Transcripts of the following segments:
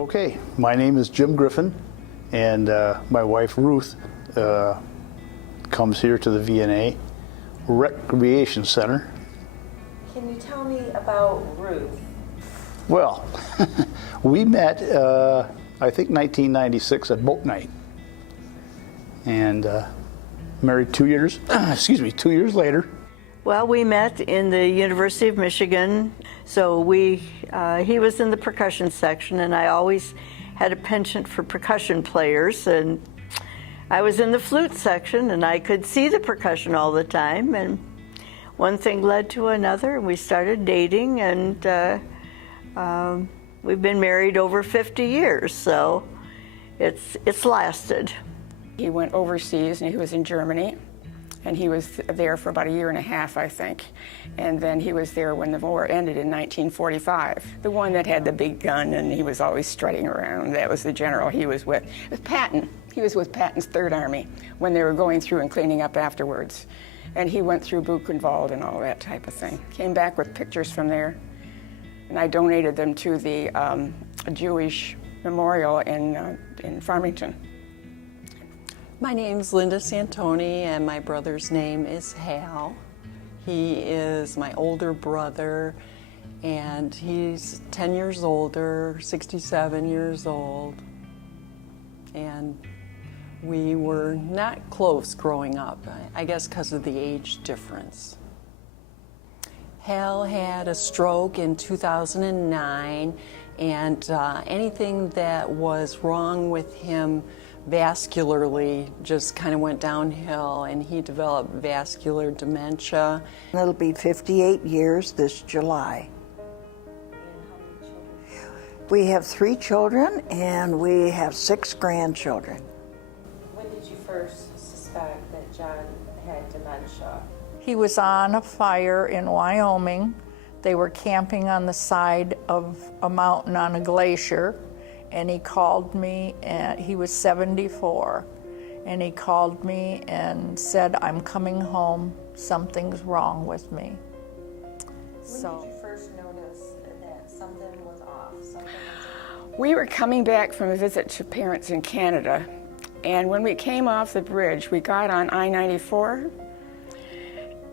Okay, my name is Jim Griffin, and my wife Ruth comes here to the VNA Recreation Center. Can you tell me about Ruth? Well, we met, I think 1996 at boat night, and married 2 years, 2 years later. Well, we met in the University of Michigan, so he was in the percussion section, and I always had a penchant for percussion players, and I was in the flute section, and I could see the percussion all the time, and one thing led to another, and we started dating, and we've been married over 50 years, so it's lasted. He went overseas, and he was in Germany. And he was there for about 1.5 years, I think. And then he was there when the war ended in 1945. The one that had the big gun and he was always strutting around, that was the general he was with. It was Patton. He was with Patton's Third Army when they were going through and cleaning up afterwards. And he went through Buchenwald and all that type of thing. Came back with pictures from there. And I donated them to the Jewish memorial in Farmington. My name's Linda Santoni, and my brother's name is Hal. He is my older brother, and he's 10 years older, 67 years old. And we were not close growing up, I guess because of the age difference. Hal had a stroke in 2009, and anything that was wrong with him vascularly just kind of went downhill, and he developed vascular dementia. It'll be 58 years this July. We have 3 children and we have 6 grandchildren. When did you first suspect that John had dementia? He was on a fire in Wyoming. They were camping on the side of a mountain on a glacier. And he called me, and he was 74, and he called me and said, "I'm coming home, something's wrong with me." When did you first notice that something was off? We were coming back from a visit to parents in Canada, and when we came off the bridge, we got on I-94,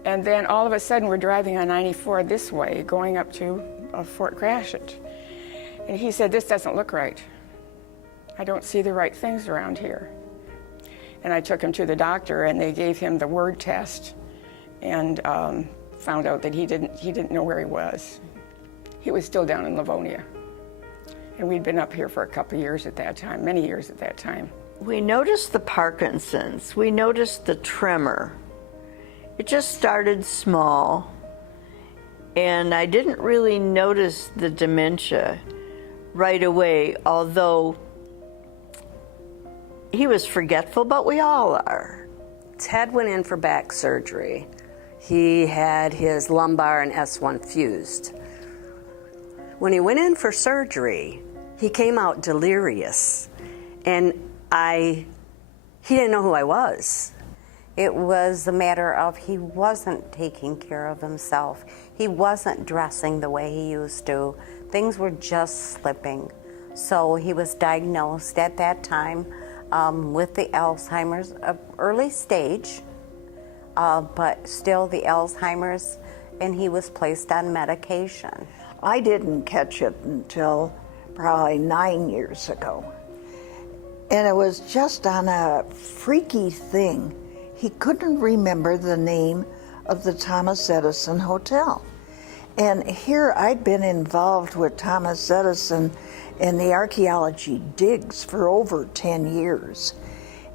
and then all of a sudden we're driving on 94 this way, going up to Fort Gratiot. And he said, "This doesn't look right. I don't see the right things around here." And I took him to the doctor, and they gave him the word test, and found out that he didn't know where he was. He was still down in Livonia. And we'd been up here for a couple of years at that time, many years at that time. We noticed the Parkinson's. We noticed the tremor. It just started small, and I didn't really notice the dementia right away, although he was forgetful, but we all are. Ted went in for back surgery. He had his lumbar and S1 fused. When he went in for surgery, he came out delirious, and he didn't know who I was. It was a matter of he wasn't taking care of himself. He wasn't dressing the way he used to. Things were just slipping. So he was diagnosed at that time with the Alzheimer's, early stage, but still the Alzheimer's, and he was placed on medication. I didn't catch it until probably 9 years ago. And it was just on a freaky thing. He couldn't remember the name of the Thomas Edison Hotel. And here I'd been involved with Thomas Edison in the archaeology digs for over 10 years.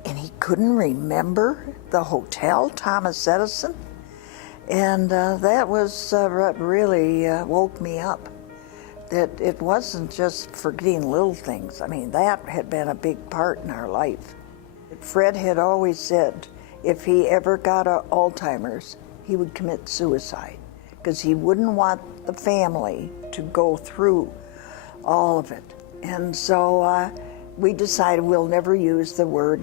And he couldn't remember the hotel, Thomas Edison. And that was what really woke me up. That it wasn't just forgetting little things. I mean, that had been a big part in our life. Fred had always said if he ever got Alzheimer's, he would commit suicide, because he wouldn't want the family to go through all of it. And so we decided we'll never use the word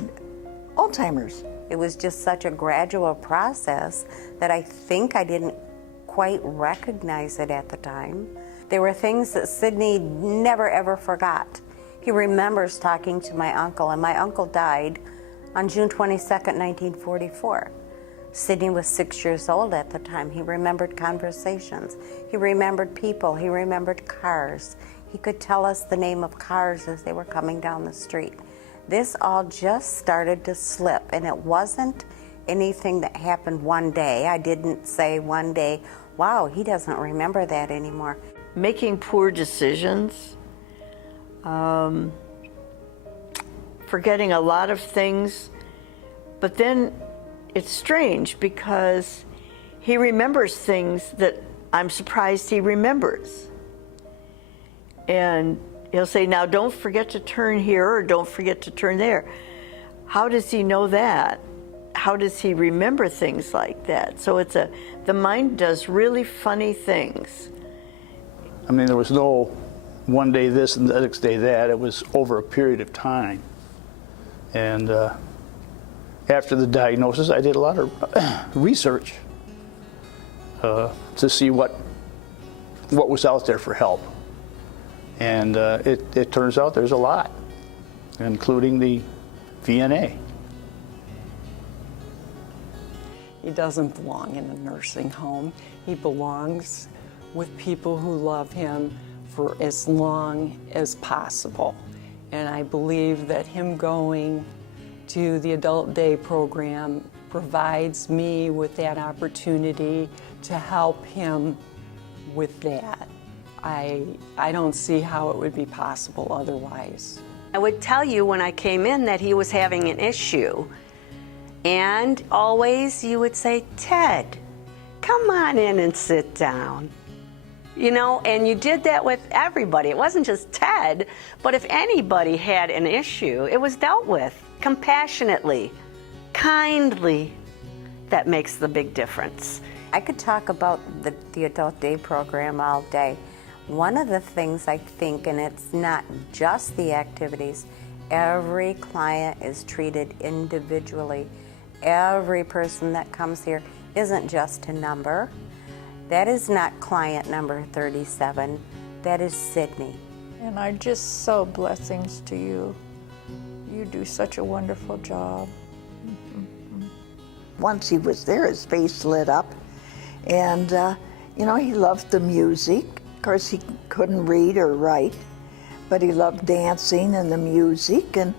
Alzheimer's. It was just such a gradual process that I think I didn't quite recognize it at the time. There were things that Sidney never ever forgot. He He remembers talking to my uncle, and my uncle died on June 22nd, 1944. Sidney was 6 years old at the time. He remembered conversations. He remembered people. He remembered cars. He could tell us the name of cars as they were coming down the street. This all just started to slip, and it wasn't anything that happened one day. I didn't say one day, wow, he doesn't remember that anymore. Making poor decisions, forgetting a lot of things, but then it's strange because he remembers things that I'm surprised he remembers. And he'll say, now don't forget to turn here or don't forget to turn there. How does he know that? How does he remember things like that? So the mind does really funny things. I mean, there was no one day this and the next day that. It was over a period of time. And after the diagnosis, I did a lot of research to see what was out there for help. And it turns out there's a lot, including the VNA. He doesn't belong in a nursing home. He belongs with people who love him for as long as possible. And I believe that him going to the adult day program provides me with that opportunity to help him with that. I don't see how it would be possible otherwise. I would tell you when I came in that he was having an issue. And always you would say, Ted, come on in and sit down. You know, and you did that with everybody. It wasn't just Ted, but if anybody had an issue, it was dealt with compassionately, kindly. That makes the big difference. I could talk about the adult day program all day. One of the things I think, and it's not just the activities, every client is treated individually. Every person that comes here isn't just a number. That is not client number 37. That is Sidney. And I just sow blessings to you. You do such a wonderful job. Once he was there, his face lit up. And, you know, he loved the music. Of course, he couldn't read or write, but he loved dancing and the music and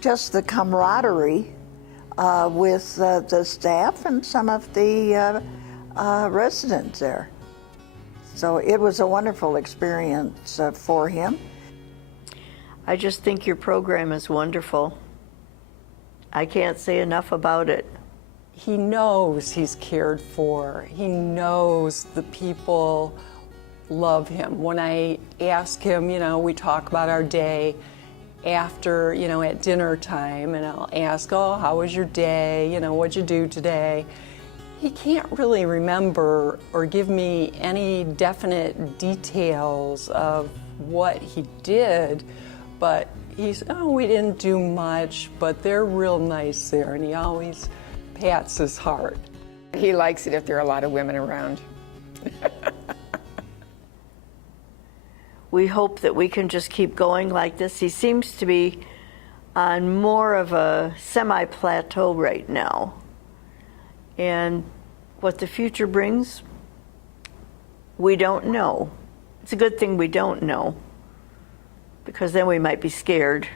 just the camaraderie with the staff and some of the residents there. So it was a wonderful experience for him. I just think your program is wonderful. I can't say enough about it. He knows he's cared for. He knows the people love him. When I ask him, you know, we talk about our day after, you know, at dinner time, and I'll ask, oh, how was your day? You know, what'd you do today? He can't really remember or give me any definite details of what he did, but he's, oh, we didn't do much, but they're real nice there, and he always pats his heart. He likes it if there are a lot of women around. We hope that we can just keep going like this. He seems to be on more of a semi-plateau right now. And what the future brings, we don't know. It's a good thing we don't know, because then we might be scared.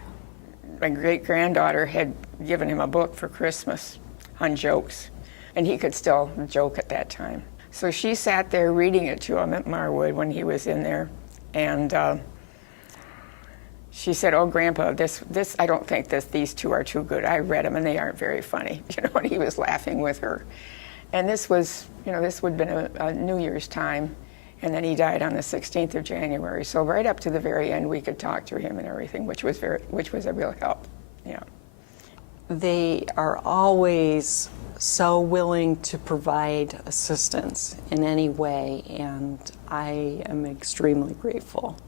My great-granddaughter had given him a book for Christmas on jokes, and he could still joke at that time. So she sat there reading it to him at Marwood when he was in there. And she said, oh, Grandpa, this I don't think these two are too good. I read them and they aren't very funny. You know, and he was laughing with her. And this was, you know, this would have been a New Year's time. And then he died on the 16th of January. So right up to the very end, we could talk to him and everything, which was a real help. Yeah. They are always so willing to provide assistance in any way, and I am extremely grateful.